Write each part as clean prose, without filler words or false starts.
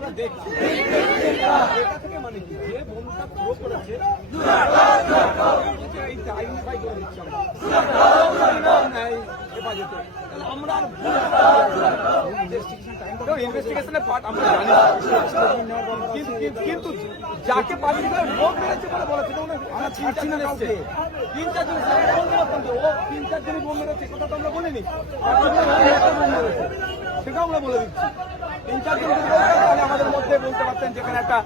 আমরা দেখছি এটা থেকে মানে কি যে বন্ধুটা প্রো করেছে এইটা আইডেন্টিফাই করে দিচ্ছি আমরা হেফাজতে আমরা ইনভেস্টিগেশনের পার্ট আমরা জানি কিন্তু যাকে পাবলিক ভোট মেরেছে বলে বলেছে আমরা ছাড়ছি না কাউকে 3-4 জন ও 3-4 জনই বোম মেরেছে কথা তো আমরা বলিনি সেটাও আমরা বলে দিচ্ছি 3-4 জন তাহলে আমাদের মধ্যে বলতে পারতেন যেখানে একটা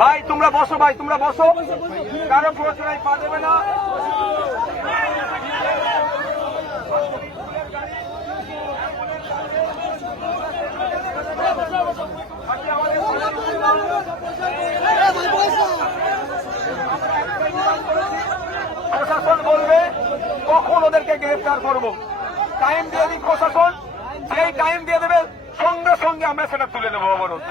ভাই তোমরা বসো কারো প্রশ্নায় পা দেবে না প্রশাসন বলবে কখন ওদেরকে গ্রেফতার করবো টাইম দিয়ে দিই প্রশাসন যেই টাইম দিয়ে দেবে সঙ্গে সঙ্গে আমরা সেটা তুলে নেবো অবরোধ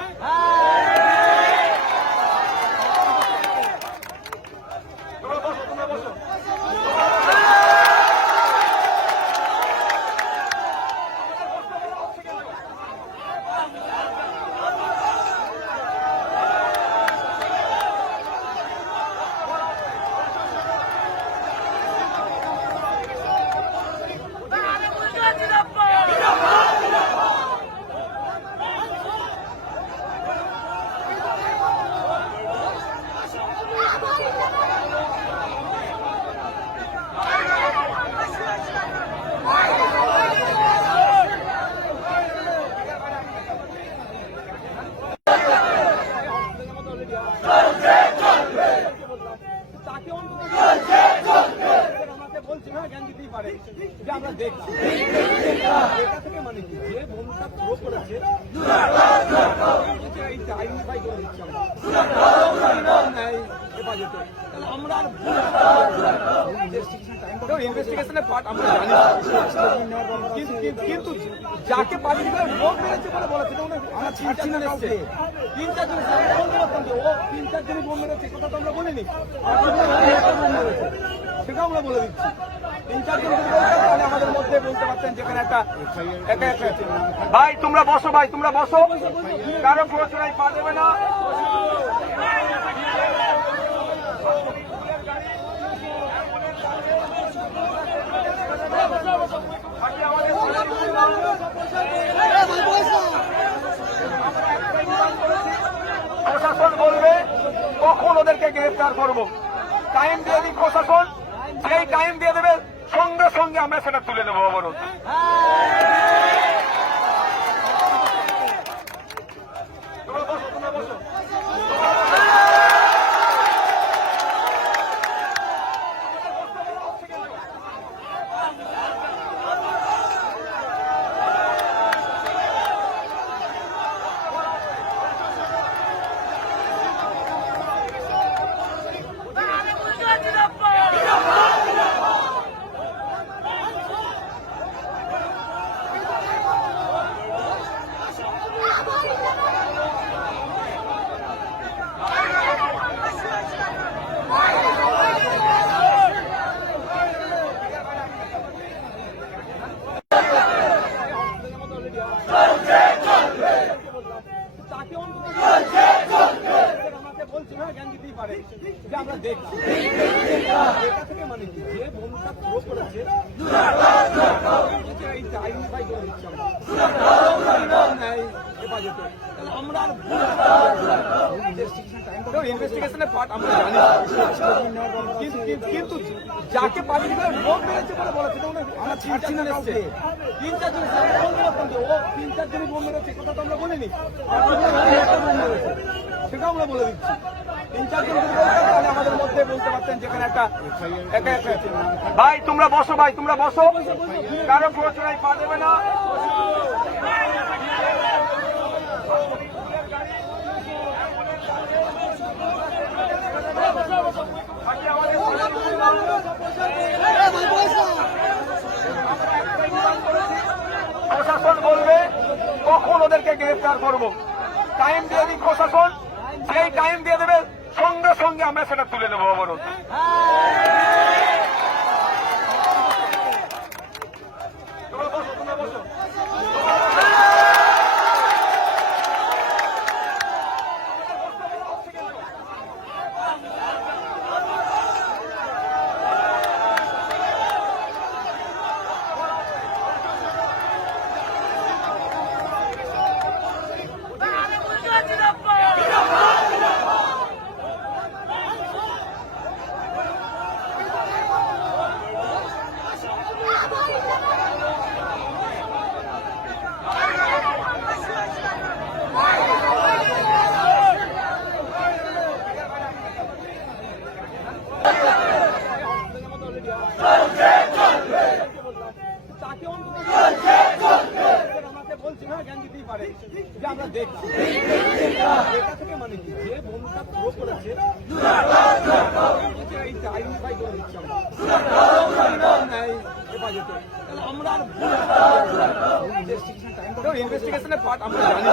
আমরা দেখছি এটা থেকে মানে কি যে বন্ধুটা প্রো করেছে এইটা আইডেন্টিফাই করে দিচ্ছি আমরা হেফাজতে আমরা ইনভেস্টিগেশনের পার্ট আমরা জানি কিন্তু যাকে পাবলিক ভোট মেরেছে বলে বলেছে আমরা ছাড়ছি না কাউকে 3-4 জন ও 3-4 জনই বোম মেরেছে কথা তো আমরা বলিনি সেটাও আমরা বলে দিচ্ছি 3-4 জন তাহলে আমাদের মধ্যে বলতে পারতেন যেখানে একটা ভাই তোমরা বসো কারো প্রশ্নায় পা দেবে না প্রশাসন বলবে কখন ওদেরকে গ্রেফতার করবো টাইম দিয়ে দিই প্রশাসন যেই টাইম দিয়ে দেবে সঙ্গে সঙ্গে আমরা সেটা তুলে নেবো অবরোধ আমরা দেখছি এটা থেকে মানে কি যে বন্ধুটা প্রো করেছে এইটা আইডেন্টিফাই করে দিচ্ছি আমরা হেফাজতে আমরা ইনভেস্টিগেশনের পার্ট আমরা জানি কিন্তু যাকে পাবলিক ভোট মেরেছে বলে বলেছে আমরা ছাড়ছি না কাউকে 3-4 জন ও 3-4 জনই বোম মেরেছে কথা তো আমরা বলিনি সেটাও আমরা বলে দিচ্ছি 3-4 জন তাহলে আমাদের মধ্যে বলতে পারতেন যেখানে একটা ভাই তোমরা বসো কারো প্রশ্নায় পা দেবে না প্রশাসন বলবে কখন ওদেরকে গ্রেফতার করবো টাইম দিয়ে দিই প্রশাসন যেই টাইম দিয়ে দেবে সঙ্গে সঙ্গে আমরা সেটা তুলে নেবো অবরোধ পারে যে আমরা দেখছি এটা থেকে মানে কি যে বন্ধুটা থ্রো করেছে এই আইডেন্টিফাই করে দিচ্ছি আমরা হেফাজতে আমরা ইনভেস্টিগেশনের পার্ট আমরা জানি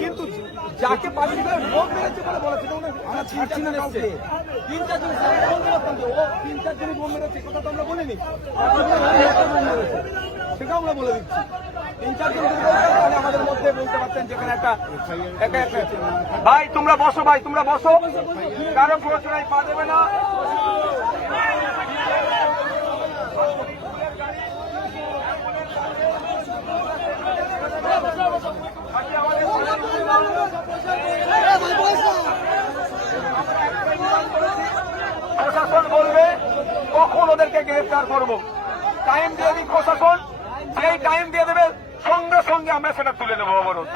কিন্তু যাকে পাঠিয়ে লোক মেরেছে বলে বলেছে আমরা ছাড়ছি না কাউকে 3-4 জন ও 3-4 জনই বোম মেরেছে কথা তো আমরা বলিনি সেটাও আমরা বলে দিচ্ছি 3-4 জন তাহলে আমাদের মধ্যে বলতে পারতেন যেখানে একটা ভাই তোমরা বসো কারো প্রশ্নায় পা দেবে না প্রশাসন বলবে কখন ওদেরকে গ্রেফতার করবো টাইম দিয়ে দিই প্রশাসন যেই টাইম দিয়ে দেবে সঙ্গে সঙ্গে আমরা সেটা তুলে নেবো অবরোধ